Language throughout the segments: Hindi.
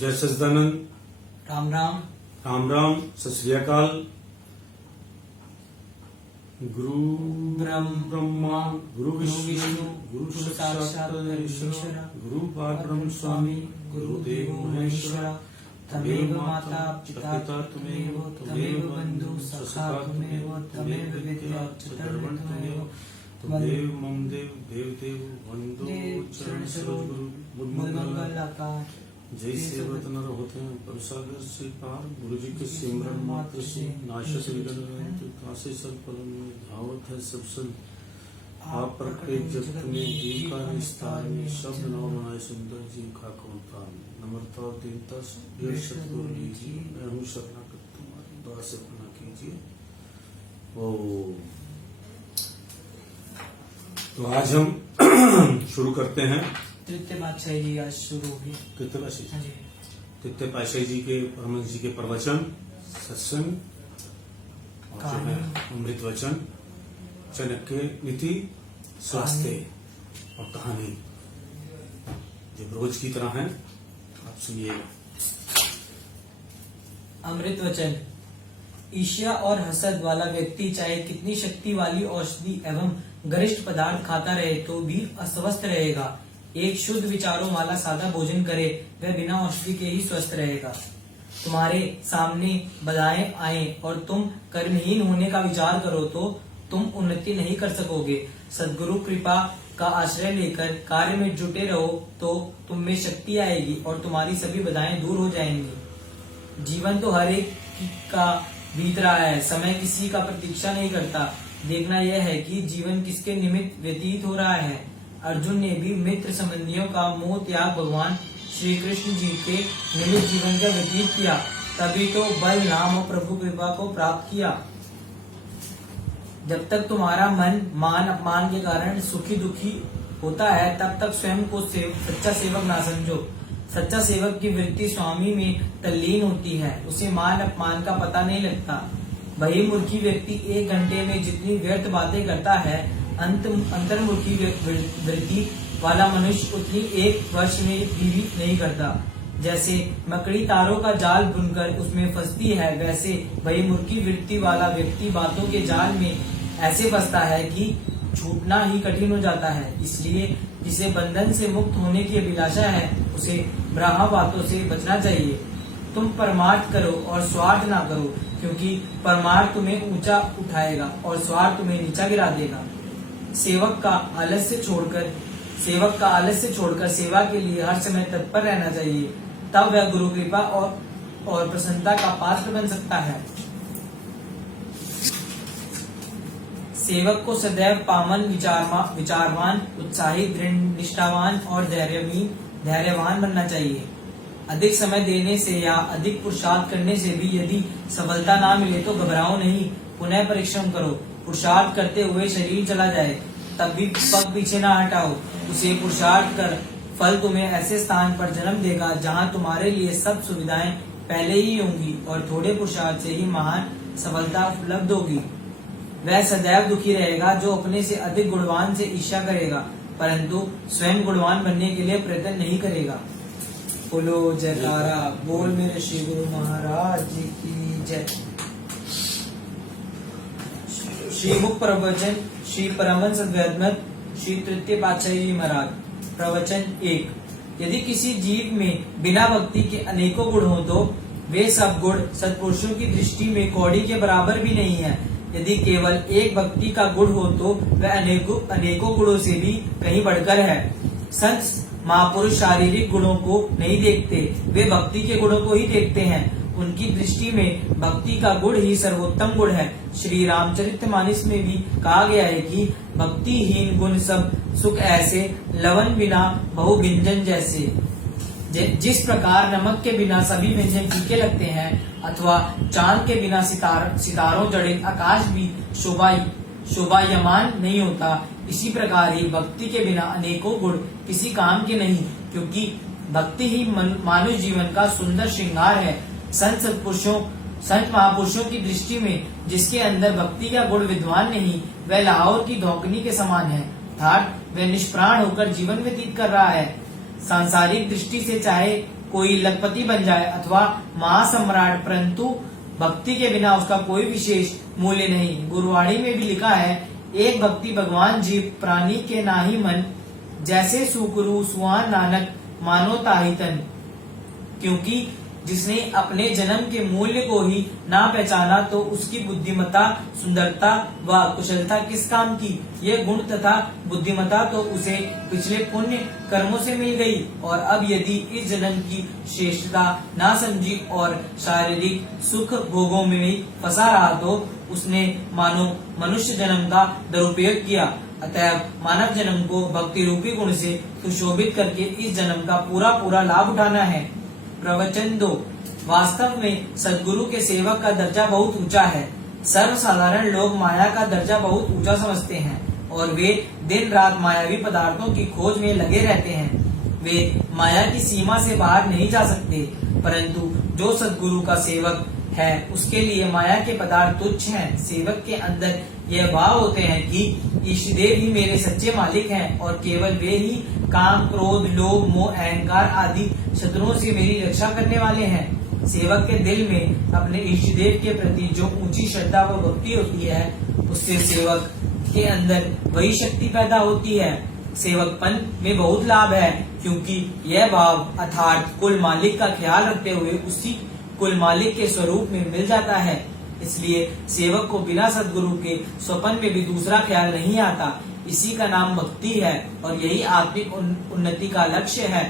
जय सच्चिदानंद। राम राम। राम राम। सत श्री अकाल। गुरु ब्रह्मा गुरु विष्णु गुरु साक्षात ईश्वर गुरु परब्रह्म स्वामी गुरुदेव महेश्वर तमेव माता पिता त्वमेव तमेव बंधु सखा त्वमेव तमेव विद्या च धर्मं त्वमेव तमेव मम देव देवदेव वंदो चरण सरोज गुरु मुद्मंगल आकार। जैसे व्रत नर होते हैं पर सागर से पार, गुरु जी के सिमरन मात्र से नाशक कासे सब पलन में धावत है सब संत। आप प्रकटे जगत में दीन का विस्तार में, शब्द नव बनाए सुंदर जीव का कौन तार में। नम्रता और दीनता से सतगुरु लीजिए, मैं हूँ शरणागत तुम्हारी, दुआ से अपना कीजिए। ओ तो आज हम शुरू करते हैं तृतीय पातशाही जी आज शुरू होगी। तृतीय पातशाही जी के परमहंस जी के प्रवचन, सत्संग और जो है अमृत वचन, चाणक्य नीति, स्वास्थ्य और कहानी जो रोज की तरह है, आप सुनिएगा। अमृत वचन। ईर्ष्या और हसद वाला व्यक्ति चाहे कितनी शक्ति वाली औषधि एवं गरिष्ठ पदार्थ खाता रहे तो भी अस्वस्थ रहेगा। एक शुद्ध विचारों वाला सादा भोजन करे वह बिना औषधि के ही स्वस्थ रहेगा। तुम्हारे सामने बाधाएं आए और तुम कर्महीन होने का विचार करो तो तुम उन्नति नहीं कर सकोगे। सद्गुरु कृपा का आश्रय लेकर कार्य में जुटे रहो तो तुम में शक्ति आएगी और तुम्हारी सभी बाधाएं दूर हो जाएंगी। जीवन तो हर एक का बीत रहा है, समय किसी का प्रतीक्षा नहीं करता। देखना यह है कि जीवन किसके निमित्त व्यतीत हो रहा है। अर्जुन ने भी मित्र संबंधियों का मोह त्याग भगवान श्री कृष्ण जी के निमित्त जीवन का व्यतीत किया, तभी तो बल नाम और प्रभु कृपा को प्राप्त किया। जब तक तुम्हारा मन मान अपमान के कारण सुखी दुखी होता है तब तक स्वयं को सच्चा सेवक ना समझो। सच्चा सेवक की वृत्ति स्वामी में तल्लीन होती है, उसे मान अपमान का पता नहीं लगता। बहिर्मुखी व्यक्ति 1 घंटे में जितनी व्यर्थ बातें करता है, अंतर्मुखी वृत्ति वाला मनुष्य उतनी 1 वर्ष में भी नहीं करता। जैसे मकड़ी तारों का जाल बुनकर उसमें फंसती है, वैसे बहिर्मुखी वृत्ति वाला व्यक्ति बातों के जाल में ऐसे फंसता है कि छूटना ही कठिन हो जाता है। इसलिए जिसे बंधन से मुक्त होने की अभिलाषा है उसे ब्राह्म बातों से बचना चाहिए। तुम परमार्थ करो और स्वार्थ ना करो, क्योंकि परमार्थ तुम्हें ऊंचा उठाएगा और स्वार्थ तुम्हें नीचा गिरा देगा। सेवक का आलस्य छोड़कर सेवा के लिए हर समय तत्पर रहना चाहिए, तब वह गुरु कृपा और प्रसन्नता का पात्र बन सकता है। सेवक को सदैव पावन विचारवान, उत्साही, दृढ़ निष्ठावान और धैर्यवान बनना चाहिए। अधिक समय देने से या अधिक पुरुषार्थ करने से भी यदि सफलता ना मिले तो घबराओ नहीं, पुनः परिश्रम करो। पुरुषार्थ करते हुए शरीर चला जाए तब भी पग पीछे ना हटाओ, उसे पुरुषार्थ कर फल तुम्हें ऐसे स्थान पर जन्म देगा जहां तुम्हारे लिए सब सुविधाएं पहले ही होंगी और थोड़े पुरुषार्थ से ही महान सफलता उपलब्ध होगी। वह सदैव दुखी रहेगा जो अपने से अधिक गुणवान से ईर्ष्या करेगा, परंतु स्वयं गुणवान बनने के लिए प्रयत्न नहीं करेगा। बोलो जयकारा बोल मेरे श्री गुरु महाराज जी की जय। श्री मुख प्रवचन श्री परमहंस अद्वैत श्री तृतीय पातशाही जी महाराज। प्रवचन 1। यदि किसी जीव में बिना भक्ति के अनेकों गुण हो तो वे सब गुण सत्पुरुषों की दृष्टि में कौड़ी के बराबर भी नहीं है। यदि केवल एक भक्ति का गुण हो तो वह अनेकों गुणों से भी कहीं बढ़कर है। संत महापुरुष शारीरिक गुणों को नहीं देखते, वे भक्ति के गुणों को ही देखते हैं। उनकी दृष्टि में भक्ति का गुण ही सर्वोत्तम गुण है। श्री रामचरितमानस में भी कहा गया है कि भक्तिहीन गुण सब सुख ऐसे, लवण बिना बहु व्यंजन जैसे। जिस प्रकार नमक के बिना सभी व्यंजन फीके लगते हैं अथवा चांद के बिना सितारों जड़े आकाश भी शोभायमान नहीं होता, इसी प्रकार ही भक्ति के बिना अनेकों गुण किसी काम के नहीं, क्योंकि भक्ति ही मानव जीवन का सुंदर श्रृंगार है। संत महापुरुषों की दृष्टि में जिसके अंदर भक्ति का गुण विद्वान नहीं, वह लाहौर की धौकनी के समान है, अर्थात वह निष्प्राण होकर जीवन व्यतीत कर रहा है। सांसारिक दृष्टि से चाहे कोई लखपति बन जाए अथवा महासम्राट, परंतु भक्ति के बिना उसका कोई विशेष मूल्य नहीं। गुरुवाणी में भी लिखा है, एक भक्ति भगवान जीव प्राणी के नाही मन, जैसे सुकरु सुआन नानक मानो ताहि तन। क्योंकि जिसने अपने जन्म के मूल्य को ही ना पहचाना तो उसकी बुद्धिमत्ता, सुंदरता व कुशलता किस काम की। यह गुण तथा बुद्धिमत्ता तो उसे पिछले पुण्य कर्मों से मिल गई, और अब यदि इस जन्म की श्रेष्ठता ना समझी और शारीरिक सुख भोगों में भी फंसा रहा तो उसने मानो मनुष्य जन्म का दुरुपयोग किया। अतः मानव जन्म को भक्ति रूपी गुण से सुशोभित करके इस जन्म का पूरा लाभ उठाना है। प्रवचन 2। वास्तव में सद्गुरु के सेवक का दर्जा बहुत ऊंचा है। सर्वसाधारण लोग माया का दर्जा बहुत ऊंचा समझते हैं और वे दिन रात मायावी पदार्थों की खोज में लगे रहते हैं। वे माया की सीमा से बाहर नहीं जा सकते, परंतु जो सद्गुरु का सेवक है उसके लिए माया के पदार्थ तुच्छ हैं। सेवक के अंदर यह भाव होते हैं कि ईष्टदेव ही मेरे सच्चे मालिक हैं और केवल वे ही काम, क्रोध, लोभ, मोह, अहंकार आदि शत्रुओं से मेरी रक्षा करने वाले हैं। सेवक के दिल में अपने इष्टदेव के प्रति जो ऊंची श्रद्धा व भक्ति होती है, उससे सेवक के अंदर वही शक्ति पैदा होती है। सेवकपन में बहुत लाभ है, क्योंकि यह भाव अर्थात कुल मालिक का ख्याल रखते हुए उसी कुल मालिक के स्वरूप में मिल जाता है। इसलिए सेवक को बिना सद्गुरु के स्वपन में भी दूसरा ख्याल नहीं आता। इसी का नाम भक्ति है और यही आत्मिक उन्नति का लक्ष्य है।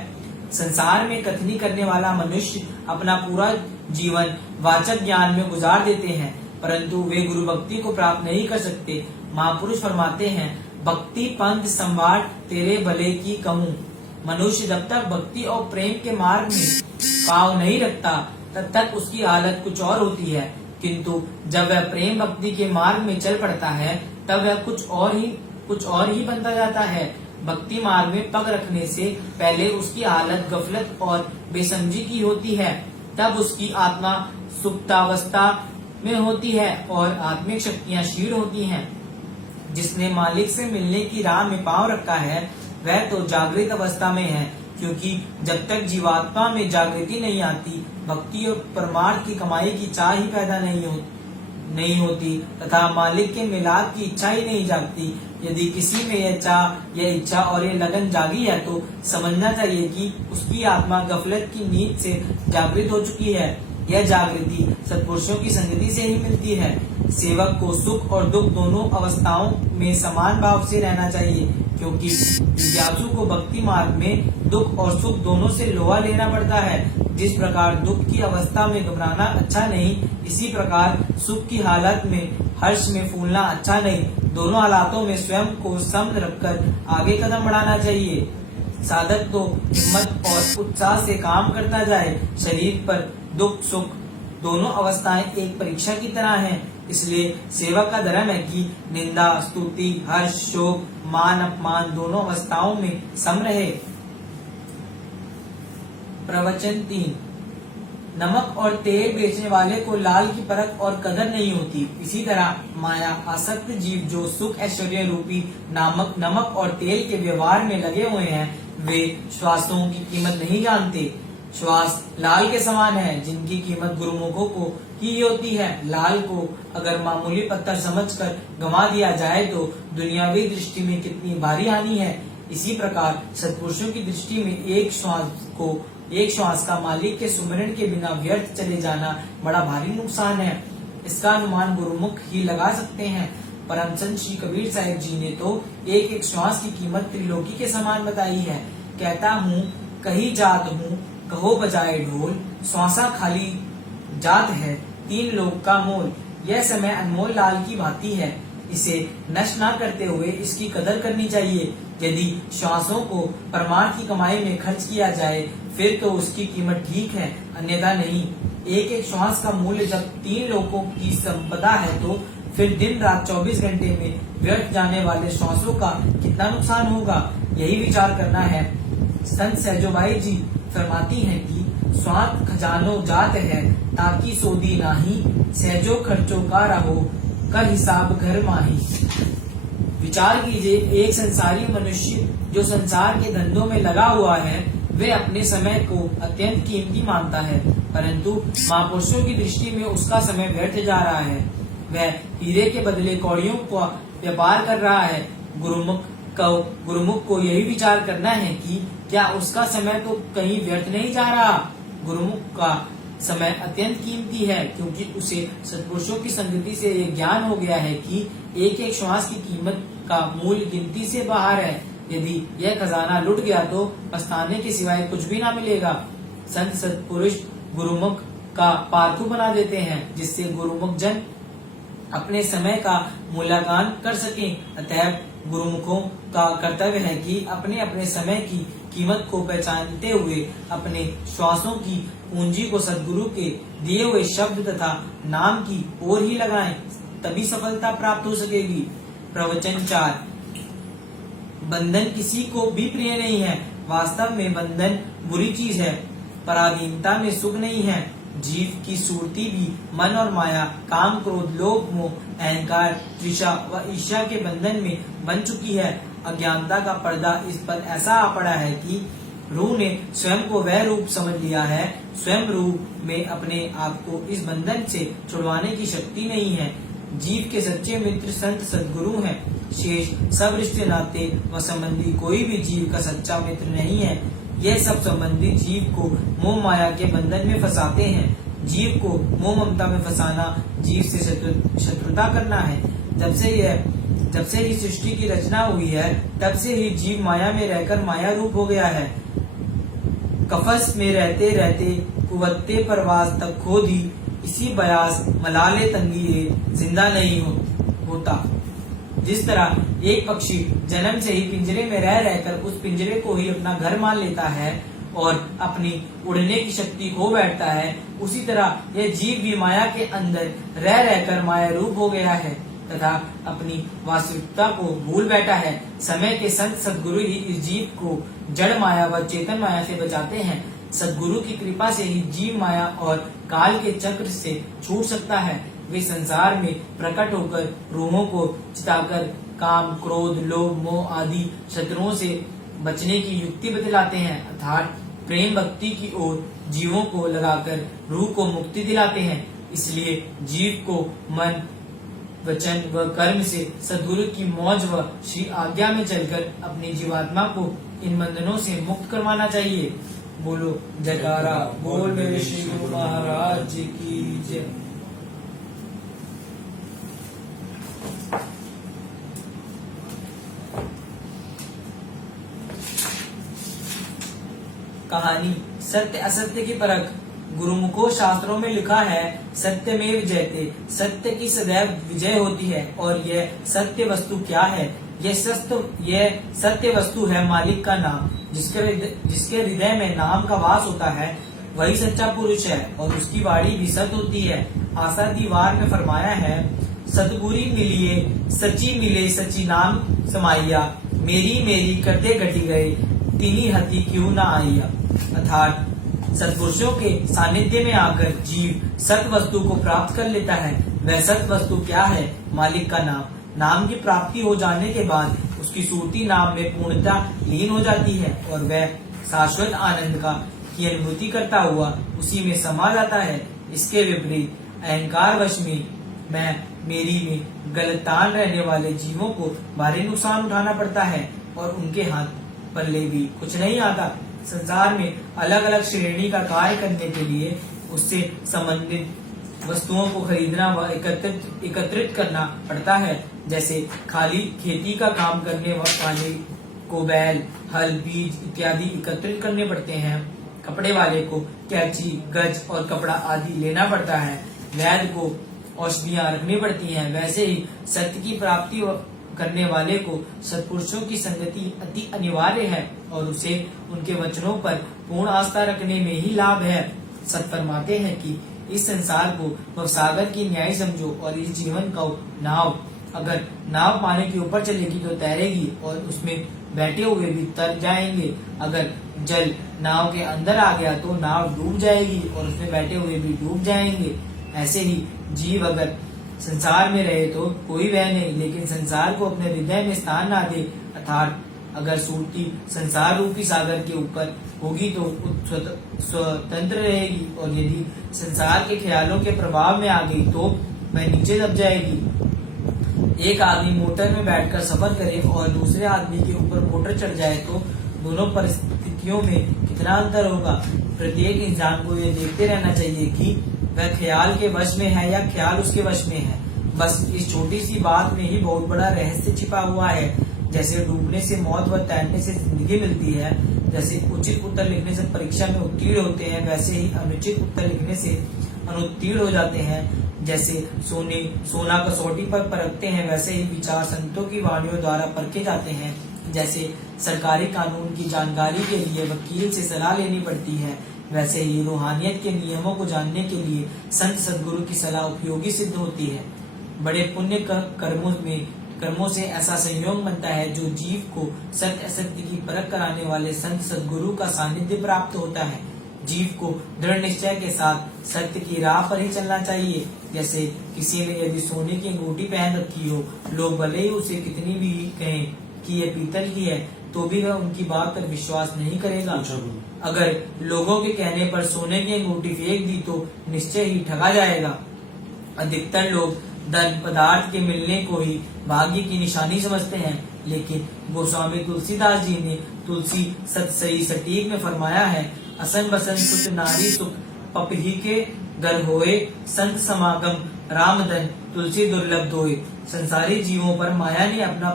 संसार में कथनी करने वाला मनुष्य अपना पूरा जीवन वाचक ज्ञान में गुजार देते हैं, परंतु वे गुरु भक्ति को प्राप्त नहीं कर सकते। महापुरुष फरमाते हैं, भक्ति पंथ संवार तेरे भले की कहूँ। मनुष्य जब तक भक्ति और प्रेम के मार्ग में पाँव नहीं रखता तब तक उसकी हालत कुछ और होती है, किंतु जब वह प्रेम भक्ति के मार्ग में चल पड़ता है तब वह कुछ और ही बनता जाता है। भक्ति मार्ग में पग रखने से पहले उसकी हालत गफलत और बेसमझी की होती है, तब उसकी आत्मा सुप्तावस्था में होती है और आत्मिक शक्तियां क्षीण होती हैं। जिसने मालिक से मिलने की राह में पांव रखा है वह तो जागृत अवस्था में है, क्योंकि जब तक जीवात्मा में जागृति नहीं आती, भक्ति और परमार्थ की कमाई की चाह ही पैदा नहीं होती तथा मालिक के मिलाप की इच्छा ही नहीं जागती। यदि किसी में यह चाह, यह इच्छा और यह लगन जागी है तो समझना चाहिए कि उसकी आत्मा गफलत की नींद से जागृत हो चुकी है। यह जागृति सत्पुरुषों की संगति से ही मिलती है। सेवक को सुख और दुख दोनों अवस्थाओं में समान भाव से रहना चाहिए, क्योंकि जिज्ञासु को भक्ति मार्ग में दुख और सुख दोनों से लोहा लेना पड़ता है। जिस प्रकार दुख की अवस्था में घबराना अच्छा नहीं, इसी प्रकार सुख की हालत में हर्ष में फूलना अच्छा नहीं। दोनों हालातों में स्वयं को सम रखकर आगे कदम बढ़ाना चाहिए। साधक तो हिम्मत और उत्साह से काम करता जाए। शरीर पर दुख सुख दोनों अवस्थाएं एक परीक्षा की तरह हैं। इसलिए सेवक का धर्म है कि निंदा, स्तुति, हर्ष, शोक, मान, अपमान दोनों अवस्थाओं में सम रहे। प्रवचन 3। नमक और तेल बेचने वाले को लाल की परख और कदर नहीं होती। इसी तरह माया आसक्त जीव जो सुख ऐश्वर्य रूपी नमक और तेल के व्यवहार में लगे हुए हैं, वे श्वासों की कीमत नहीं जानते। श्वास लाल के समान है, जिनकी कीमत गुरुमुखों को ही होती है। लाल को अगर मामूली पत्थर समझकर गंवा दिया जाए तो दुनियावी दृष्टि में कितनी भारी हानि है। इसी प्रकार सत्पुरुषों की दृष्टि में एक श्वास का मालिक के सुमरण के बिना व्यर्थ चले जाना बड़ा भारी नुकसान है। इसका अनुमान गुरुमुख ही लगा सकते हैं। परम संत श्री कबीर साहिब जी ने तो एक श्वास की कीमत त्रिलोकी के समान बताई है। कहता हूँ कही जात हूँ, कहो बजाए ढोल, श्वासा खाली जात है, 3 लोक का मोल। यह समय अनमोल लाल की भांति है, इसे नष्ट न करते हुए इसकी कदर करनी चाहिए। यदि श्वासों को परमार्थ की कमाई में खर्च किया जाए फिर तो उसकी कीमत ठीक है, अन्यथा नहीं। एक श्वास का मूल्य जब 3 लोगों की संपदा है तो फिर दिन रात 24 घंटे में व्यर्थ जाने वाले श्वासों का कितना नुकसान होगा, यही विचार करना है। संत सहजोबाई जी फरमाती हैं कि स्वाद खजानो जात है, ताकि सोदी नाही, सहजो खर्चों का रहो, कर हिसाब घर माही। विचार कीजिए, एक संसारी मनुष्य जो संसार के धंधों में लगा हुआ है, वे अपने समय को अत्यंत कीमती मानता है, परंतु महापुरुषों की दृष्टि में उसका समय व्यर्थ जा रहा है। वह हीरे के बदले कौड़ियों का व्यापार कर रहा है। गुरुमुख को यही विचार करना है कि क्या उसका समय तो कहीं व्यर्थ नहीं जा रहा। गुरुमुख का समय अत्यंत कीमती है, क्योंकि उसे सत्पुरुषों की संगति से ये ज्ञान हो गया है कि एक एक श्वास की कीमत का मूल्य गिनती से बाहर है। यदि यह खजाना लुट गया तो पछताने के सिवाय कुछ भी ना मिलेगा। संत सत्पुरुष गुरुमुख का पार्थू बना देते हैं, जिससे गुरुमुख जन अपने समय का मूल्यांकन कर सकें। अतः गुरुमुखों का कर्तव्य है कि अपने अपने समय की कीमत को पहचानते हुए अपने श्वासों की पूंजी को सद्गुरु के दिए हुए शब्द तथा नाम की ओर ही लगाएं, तभी सफलता प्राप्त हो सकेगी। प्रवचन 4। बंधन किसी को भी प्रिय नहीं है। वास्तव में बंधन बुरी चीज है। पराधीनता में सुख नहीं है। जीव की सुरती भी मन और माया, काम, क्रोध, लोभ, मोह, अहंकार, तृषा व ईर्ष्या के बंधन में बन चुकी है। अज्ञानता का पर्दा इस पर ऐसा आ पड़ा है कि रूह ने स्वयं को वह रूप समझ लिया है। स्वयं रूह में अपने आप को इस बंधन से छुड़वाने की शक्ति नहीं है। जीव के सच्चे मित्र संत सद्गुरु हैं। शेष सब रिश्ते नाते व संबंधी कोई भी जीव का सच्चा मित्र नहीं है। यह सब संबंधी जीव को मोह माया के बंधन में फंसाते हैं। जीव को मोह ममता में फंसाना जीव से शत्रुता करना है। जब से ही सृष्टि की रचना हुई है, तब से ही जीव माया में रहकर माया रूप हो गया है। कफस में रहते रहते कुवत्ते परवास तक खो दी, इसी बयास मलाले तंगीरे जिंदा नहीं होता। जिस तरह एक पक्षी जन्म से ही पिंजरे में रह रहकर उस पिंजरे को ही अपना घर मान लेता है और अपनी उड़ने की शक्ति खो बैठता है, उसी तरह यह जीव भी माया के अंदर रह रहकर माया रूप हो गया है तथा अपनी वास्तविकता को भूल बैठा है। समय के संत सद्गुरु ही इस जीव को जड़ माया व चेतन माया से बचाते हैं। सद्गुरु की कृपा से ही जीव माया और काल के चक्र से छूट सकता है। वे संसार में प्रकट होकर रूहों को चिताकर काम, क्रोध, लोभ, मोह आदि शत्रुओं से बचने की युक्ति बतलाते हैं, अर्थात प्रेम भक्ति की ओर जीवों को लगाकर रूह को मुक्ति दिलाते हैं। इसलिए जीव को मन, वचन व कर्म से सद्गुरु की मौज व श्री आज्ञा में चलकर अपनी जीवात्मा को इन बंधनों से मुक्त करवाना चाहिए। बोलो जयकारा बोल मेरे श्री गुरु महाराज जी की जय। कहानी सत्य असत्य की परख। गुरुमुखों शास्त्रों में लिखा है, सत्यमेव जयते, सत्य की सदैव विजय होती है। और यह सत्य वस्तु क्या है? यह सत्य वस्तु है मालिक का नाम। जिसके हृदय में नाम का वास होता है, वही सच्चा पुरुष है और उसकी वाणी भी सत्य होती है। आशा दीवार में फरमाया है, सतगुरी मिलिए सची मिले सची नाम समाइया, मेरी मेरी करते घटी गए तिनी हति क्यों ना आइया। अर्थात सत्पुरुषों के सानिध्य में आकर जीव सत वस्तु को प्राप्त कर लेता है। वह सत वस्तु क्या है? मालिक का नाम। नाम की प्राप्ति हो जाने के बाद उसकी सुरती नाम में पूर्णता लीन हो जाती है और वह शाश्वत आनंद की अनुभूति करता हुआ उसी में समा जाता है। इसके विपरीत अहंकार वश में मैं मेरी में गलतान रहने वाले जीवों को भारी नुकसान उठाना पड़ता है और उनके हाथ पल्ले भी कुछ नहीं आता। संसार में अलग अलग श्रेणी का कार्य करने के लिए उससे संबंधित वस्तुओं को खरीदना व एकत्रित करना पड़ता है। जैसे खाली खेती का काम करने वाले को बैल, हल, बीज इत्यादि एकत्रित करने पड़ते हैं। कपड़े वाले को कैंची, गज और कपड़ा आदि लेना पड़ता है। वैद्य को औषधियां रखनी पड़ती हैं। वैसे ही सत्य की प्राप्ति करने वाले को सत्पुरुषों की संगति अति अनिवार्य है और उसे उनके वचनों पर पूर्ण आस्था रखने में ही लाभ है। सत फरमाते हैं कि इस संसार को भवसागर की न्याय समझो और इस जीवन का नाव, अगर नाव पानी के ऊपर चलेगी तो तैरेगी और उसमें बैठे हुए भी तर जाएंगे। अगर जल नाव के अंदर आ गया तो नाव डूब जाएगी और उसमें बैठे हुए भी डूब जाएंगे। ऐसे ही जीव अगर संसार में रहे तो कोई वह नहीं, लेकिन संसार को अपने हृदय में स्थान ना दे, अर्थात अगर सूरती संसार रूपी सागर के ऊपर होगी तो स्वतंत्र रहेगी, और यदि संसार के ख्यालों के प्रभाव में आ गई तो वह नीचे दब जाएगी। एक आदमी मोटर में बैठकर सफर करे और दूसरे आदमी के ऊपर मोटर चढ़ जाए तो दोनों परिस्थितियों में कितना अंतर होगा। प्रत्येक इंसान को यह देखते रहना चाहिए कि वह ख्याल के वश में है या ख्याल उसके वश में है। बस इस छोटी सी बात में ही बहुत बड़ा रहस्य छिपा हुआ है। जैसे डूबने से मौत व तैरने से जिंदगी मिलती है, जैसे उचित उत्तर लिखने से परीक्षा में उत्तीर्ण होते हैं, वैसे ही अनुचित उत्तर लिखने से अनुत्तीर्ण हो जाते हैं। जैसे सोना कसौटी पर परखते हैं, वैसे ही विचार संतों की वाणियों द्वारा परखे जाते हैं। जैसे सरकारी कानून की जानकारी के लिए वकील से सलाह लेनी पड़ती है, वैसे ही रूहानियत के नियमों को जानने के लिए संत सद्गुरु की सलाह उपयोगी सिद्ध होती है। बड़े पुण्य कर्मों से ऐसा संयोग बनता है जो जीव को सत्य असत्य की परख कराने वाले संत सद्गुरु का सानिध्य प्राप्त होता है। जीव को दृढ़ निश्चय के साथ सत्य की राह पर ही चलना चाहिए। जैसे किसी ने यदि सोने की अंगूठी पहन रखी हो, लोग भले ही उसे कितनी भी कहें कि यह पीतल की है, तो भी वह उनकी बात पर विश्वास नहीं करेगा। अगर लोगों के कहने पर सोने की अंगूठी फेंक दी तो निश्चय ही ठगा जाएगा। अधिकतर लोग धन पदार्थ के मिलने को ही भाग्य की निशानी समझते हैं, लेकिन गोस्वामी तुलसीदास जी ने तुलसी सही सटीक में फरमाया है, असन बसन सुत नारी सुख पपही के घर होए, संत समागम राम धन तुलसी दुर्लभ दोए। संसारी जीवों पर माया ने अपना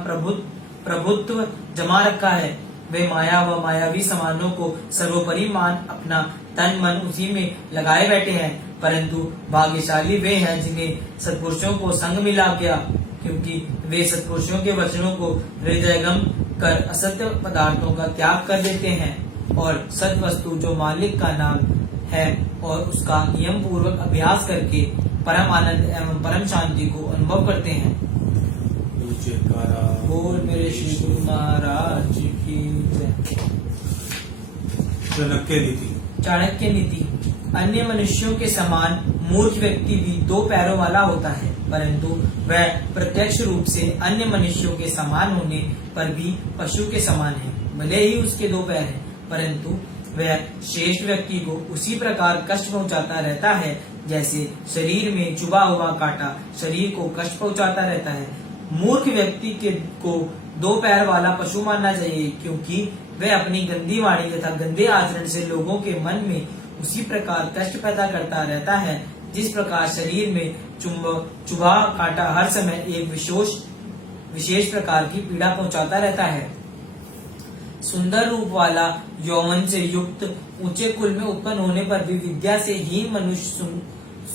प्रभुत्व जमा रखा है। वे माया व मायावी समानों को सर्वोपरि मान अपना तन मन उसी में लगाए बैठे हैं, परंतु भाग्यशाली वे हैं जिन्हें सत्पुरुषों को संग मिला गया, क्योंकि वे सत्पुरुषों के वचनों को हृदयगम कर असत्य पदार्थों का त्याग कर देते हैं और सत वस्तु जो मालिक का नाम है और उसका नियम पूर्वक अभ्यास करके परम आनंद एवं परम शांति को अनुभव करते हैं। बोल मेरे श्री गुरु महाराज की जय। चाणक्य नीति। अन्य मनुष्यों के समान मूर्ख व्यक्ति भी दो पैरों वाला होता है, परंतु वह प्रत्यक्ष रूप से अन्य मनुष्यों के समान होने पर भी पशु के समान है। भले ही उसके दो पैर हैं, परंतु वह श्रेष्ठ व्यक्ति को उसी प्रकार कष्ट पहुंचाता रहता है जैसे शरीर में चुभा हुआ कांटा शरीर को कष्ट पहुंचाता रहता है। मूर्ख व्यक्ति को दो पैर वाला पशु मानना चाहिए, क्योंकि वह अपनी गंदी वाणी तथा गंदे आचरण से लोगों के मन में उसी प्रकार कष्ट पैदा करता रहता है जिस प्रकार शरीर में चुभा कांटा हर समय एक विशेष प्रकार की पीड़ा पहुंचाता रहता है। सुंदर रूप वाला यौवन से युक्त ऊंचे कुल में उत्पन्न होने पर भी विद्या से हीन मनुष्य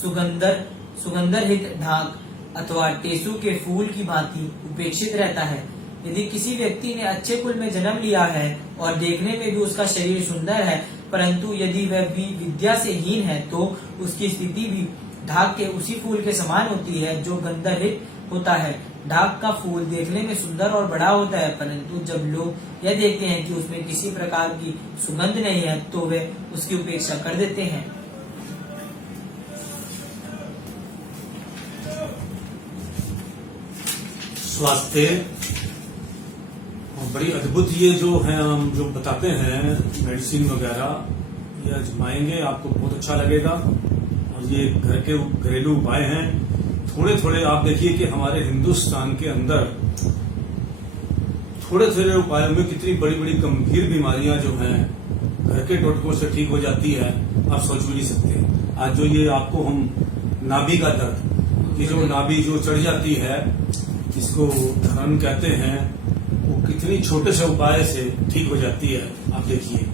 सुगंधर हित ढाक अथवा टेसू के फूल की भांति उपेक्षित रहता है। यदि किसी व्यक्ति ने अच्छे कुल में जन्म लिया है और देखने में भी उसका शरीर सुंदर है, परंतु यदि वह भी विद्या से हीन है तो उसकी स्थिति भी ढाक के उसी फूल के समान होती है जो गंधरहित होता है। ढाक का फूल देखने में सुंदर और बड़ा होता है, परंतु जब लोग यह देखते हैं कि उसमें किसी प्रकार की सुगंध नहीं है तो वे उसकी उपेक्षा कर देते हैं। स्वास्थ्य बड़ी अद्भुत ये जो है हम जो बताते हैं मेडिसिन वगैरह, ये आजमाएंगे आपको बहुत अच्छा लगेगा। और ये घर के घरेलू उपाय हैं। थोड़े थोड़े आप देखिए कि हमारे हिंदुस्तान के अंदर थोड़े थोड़े उपायों में कितनी बड़ी बड़ी गंभीर बीमारियां जो हैं घर के टोटकों से ठीक हो जाती है, आप सोच भी नहीं सकते। आज जो ये आपको हम नाभि का दर्द, ये जो नाभि जो चढ़ जाती है जिसको धर्म कहते हैं, वो कितनी छोटे से उपाय से ठीक हो जाती है। आप देखिए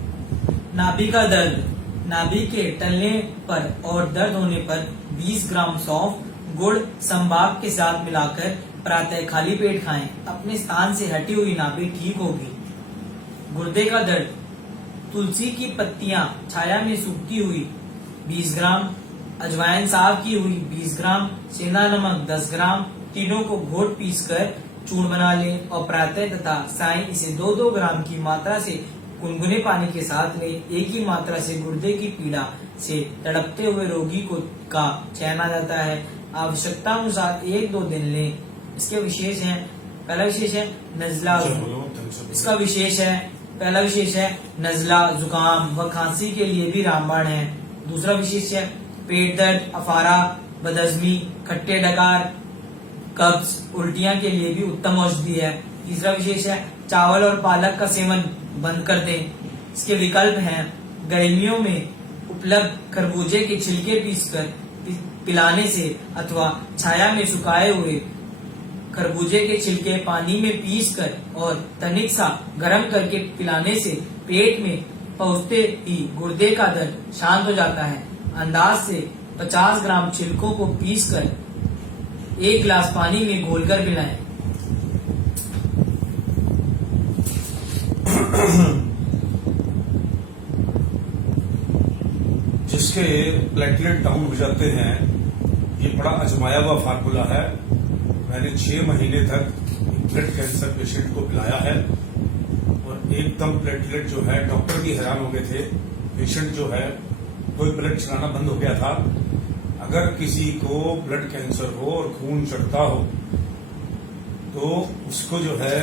नाभि का दर्द। नाभि के टलने पर और दर्द होने पर 20 ग्राम सौंफ गुड़ संभाग के साथ मिलाकर प्रातः खाली पेट खाएं। अपने स्थान से हटी हुई नाभि ठीक होगी। गुर्दे का दर्द। तुलसी की पत्तियां छाया में सूखती हुई 20 ग्राम, अजवाइन साफ की हुई 20 ग्राम, सेंधा नमक 10 ग्राम, तीनों को घोट पीसकर चूर्ण बना लें और प्रातः तथा सायं इसे 2-2 ग्राम की मात्रा से गुनगुने पानी के साथ लें। एक ही मात्रा से गुर्दे की पीड़ा से तड़पते हुए रोगी का चैन आ जाता है। आवश्यकता अनुसार 1-2 दिन लें। इसके विशेष हैं पहला विशेष है नजला। बोलो, ढंग से बोलो। इसका विशेष है, पहला विशेष है नजला, जुकाम व खांसी के लिए भी रामबाण है। दूसरा विशेष है पेट दर्द, अफारा, बदहजमी, खट्टे डकार, कब्ज, उल्टियां के लिए भी उत्तम औषधि है। तीसरा विशेष है चावल और पालक का सेवन बंद कर दें। इसके विकल्प हैं गर्मियों में उपलब्ध खरबूजे के छिलके पीसकर पिलाने से अथवा छाया में सुखाए हुए खरबूजे के छिलके पानी में पीसकर और तनिक सा गर्म करके पिलाने से पेट में पहुंचते ही गुर्दे का दर्द शांत हो जाता है। अंदाज से 50 ग्राम छिलकों को पीसकर 1 गिलास पानी में घोलकर पिलाएं। जिसके प्लेटलेट डाउन हो जाते हैं, ये बड़ा आजमाया हुआ फार्मूला है। मैंने 6 महीने तक ब्लड कैंसर पेशेंट को पिलाया है और एकदम प्लेटलेट जो है, डॉक्टर भी हैरान हो गए थे। पेशेंट जो है कोई ब्लड चलाना बंद हो गया था। अगर किसी को ब्लड कैंसर हो और खून चढ़ता हो तो उसको जो है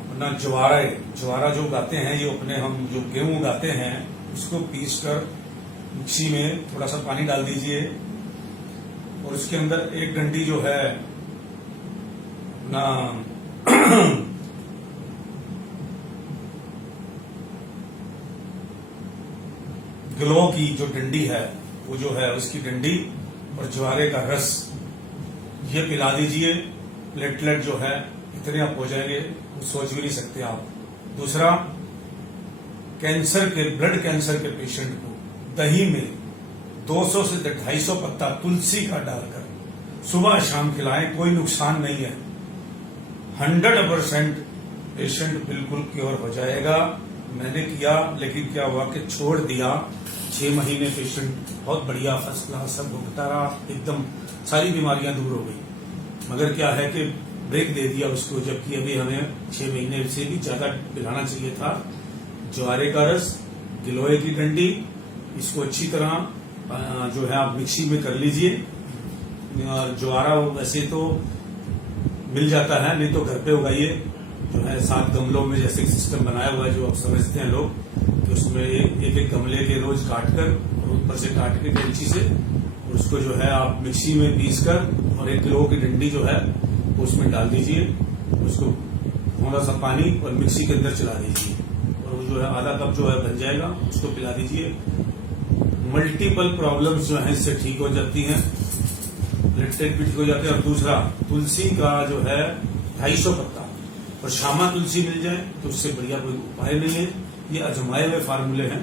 अपना ज्वारा जो उगाते हैं, ये अपने हम जो गेहूं उगाते हैं, उसको पीसकर मिक्सी में थोड़ा सा पानी डाल दीजिए और उसके अंदर 1 डंडी जो है अपना ग्लो की जो डंडी है, वो जो है उसकी डंडी और ज्वारे का रस, ये पिला दीजिए। प्लेटलेट जो है इतने आप हो जाएंगे, सोच भी नहीं सकते आप। दूसरा, कैंसर के ब्लड कैंसर के पेशेंट को दही में 200 से 250 पत्ता तुलसी का डालकर सुबह शाम खिलाएं, कोई नुकसान नहीं है। 100% पेशेंट बिल्कुल क्योर हो जाएगा। मैंने किया, लेकिन क्या हुआ कि छोड़ दिया। 6 महीने पेशेंट बहुत बढ़िया फर्स्ट क्लास सब भुगता रहा, एकदम सारी बीमारियां दूर हो गई। मगर क्या है कि ब्रेक दे दिया उसको, जबकि अभी हमें 6 महीने से भी ज्यादा पिलाना चाहिए था। ज्वारे का रस, गिलोय की डंडी, इसको अच्छी तरह जो है आप मिक्सी में कर लीजिए। ज्वारा वैसे तो मिल जाता है, नहीं तो घर पे उगाइए। जो है 7 गमलों में जैसे सिस्टम बनाया हुआ है, जो आप समझते हैं लोग, तो उसमें एक गमले के रोज काटकर और ऊपर से काट के कैंची से उसको जो है आप मिक्सी में पीस कर और 1 किलो की डंडी जो है उसमें डाल दीजिए। उसको थोड़ा सा पानी और मिक्सी के अंदर चला दीजिए और वो जो है आधा कप जो है बन जाएगा, उसको पिला दीजिए। मल्टीपल प्रॉब्लम्स जो है इससे ठीक हो जाती हैं, ब्लड टेक भी ठीक हो जाते हैं। और दूसरा, तुलसी का जो है 250 पत्ता और शामा तुलसी मिल जाए तो उससे बढ़िया कोई उपाय नहीं है। ये आजमाए हुए फार्मूले हैं।